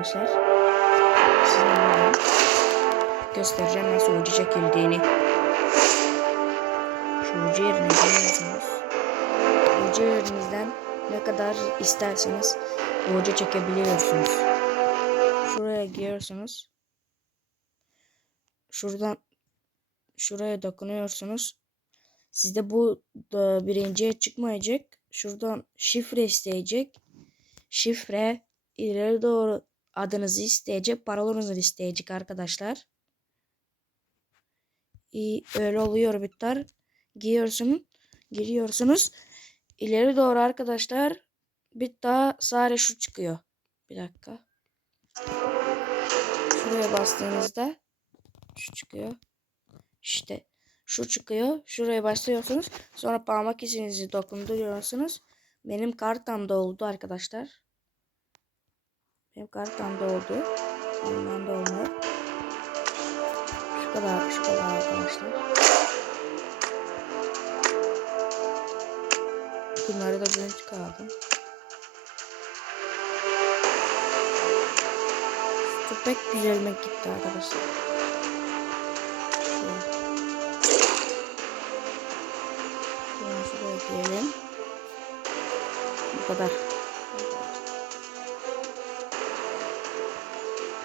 arkadaşlar. Size göstereceğim nasıl ucu çekildiğini. Şu ucu yerine geliyorsunuz. Ucu yerinizden ne kadar isterseniz ucu çekebiliyorsunuz. Şuraya giriyorsunuz. Şuradan şuraya dokunuyorsunuz. Sizde bu da birinciye çıkmayacak. Şuradan şifre isteyecek. Şifre ileri doğru adınızı isteyecek. Parolanızı isteyecek arkadaşlar. İyi, öyle oluyor biter. Giriyorsunuz. Giriyorsunuz. İleri doğru arkadaşlar. Bir daha sadece şu çıkıyor. Bir dakika. Şuraya bastığınızda şu çıkıyor. İşte şu çıkıyor. Şuraya basıyorsunuz. Sonra parmak izinizi dokunduruyorsunuz. Benim kartam da oldu arkadaşlar. Kartam da oldu. Ondan da. Şu kadar, şu kadar arkadaşlar. Bunları da ben çıkardım. Pek güzelime gitti arkadaşlar. Şöyle. Şuraya girelim. Bu kadar.